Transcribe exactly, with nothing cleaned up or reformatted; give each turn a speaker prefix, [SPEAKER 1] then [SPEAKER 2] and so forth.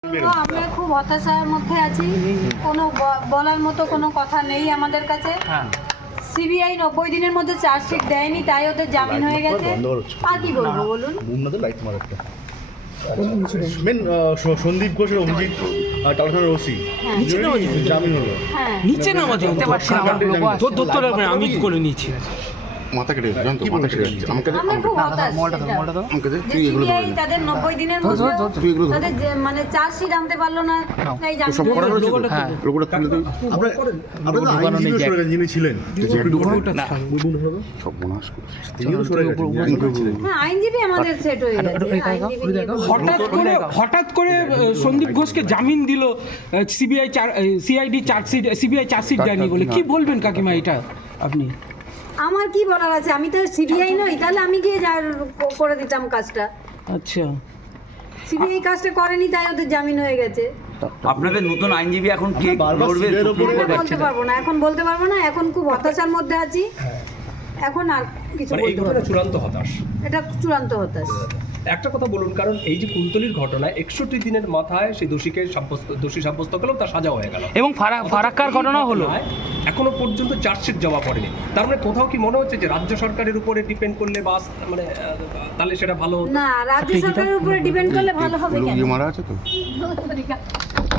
[SPEAKER 1] আমরা খুব হতাশার মধ্যে আছি, কোনো বলার মতো কোনো কথা নেই আমাদের কাছে। সিবিআই নব্বই দিনের মধ্যে চার্জশিট দেয়নি, তাই ওদের জামিন হয়ে গেছে। আর কি বলবো বলুন।
[SPEAKER 2] মেন সন্দীপ ঘোষের অভিজিৎ টালখানার ওসি জামিন হলো।
[SPEAKER 1] হ্যাঁ,
[SPEAKER 3] নিচে নামাতে হতে পারছি না, তোর দত্তর আমি করে নিয়েছি।
[SPEAKER 4] মাথা কেটে জান তো মাথা কেটে যাচ্ছে আমাকে
[SPEAKER 1] আমরা খুব হতাশ।
[SPEAKER 4] আমাকে দে
[SPEAKER 1] যে
[SPEAKER 4] তুই এগুলো
[SPEAKER 1] সিবিআই তাদের নব্বই দিনের মধ্যে তাদের যে মানে চার্জশিট আনতে পারলো না, তাই জামিন
[SPEAKER 4] সব করা
[SPEAKER 1] হয়ে
[SPEAKER 4] হয়েছে
[SPEAKER 1] গেছে।
[SPEAKER 4] তো
[SPEAKER 3] হ্যাঁ।
[SPEAKER 4] লোকটা তুলে দিই
[SPEAKER 2] আমরা আমরা তো আইনজীবী সরে গেছেন যিনি ছিলেন
[SPEAKER 3] না
[SPEAKER 4] সব মনাস করছে
[SPEAKER 2] তিনিও সরে গেছেন।
[SPEAKER 1] হ্যাঁ, আইনজীবী আমাদের সেট হয়ে গেছে। আইনজীবী নিয়ে কোনো-
[SPEAKER 3] হঠাৎ করে হঠাৎ করে আহ, সন্দীপ ঘোষকে জামিন দিল CBI CID chargesheet CBI chargesheet দেয়নি বলে। কি বলবেন কাকিমা এটা আপনি?
[SPEAKER 1] আমার কি বলার আছে, আমি তো সিবিআই নই, তাহলে আমি গিয়ে যা করে দিতাম কাজটা।
[SPEAKER 3] আচ্ছা,
[SPEAKER 1] সিবিআই কাজটা করেনি, তাই ওদের জামিন হয়ে গেছে।
[SPEAKER 5] আপনাদের নতুন আইনজীবী এখন কে
[SPEAKER 2] বারবার
[SPEAKER 5] লড়বে?
[SPEAKER 2] সিবিআইয়ের
[SPEAKER 5] সুপ্রিম
[SPEAKER 2] ওপরে-
[SPEAKER 5] কোর্টে?
[SPEAKER 1] বলতে পারবো না, এখন বলতে পারবো না, এখন খুব হতাশার মধ্যে আছি। এখন আর কিছু
[SPEAKER 6] মানে এই
[SPEAKER 1] বলতে পারবো
[SPEAKER 6] ঘটনা
[SPEAKER 1] না।
[SPEAKER 6] চূড়ান্ত হতাশ।
[SPEAKER 1] এটা চূড়ান্ত হতাশ।
[SPEAKER 6] একটা কথা বলুন, কারণ এই যে কুলতলির ঘটনায় একষট্টি দিনের মাথায় সেই দোষীকে সাব্যস্ত দোষী সাব্যস্ত করলেও তার সাজা হয়ে গেল
[SPEAKER 3] এবং ফারা- ফারাক্কার
[SPEAKER 6] এই
[SPEAKER 3] ঘটনা হলো।
[SPEAKER 6] ঘটনায় এখনো পর্যন্ত চার্জশিট জমা পড়েনি। তার মানে কোথাও কি মনে হচ্ছে যে রাজ্য সরকারের উপরে ডিপেন্ড করলে বাস মানে আহ, তাহলে সেটা ভালো হতো?
[SPEAKER 1] না, রাজ্য সরকারের উপরে ডিপেন্ড করলে ভালো হবে
[SPEAKER 4] লোক
[SPEAKER 1] কেন?
[SPEAKER 4] গিয়ে মারা আছে তো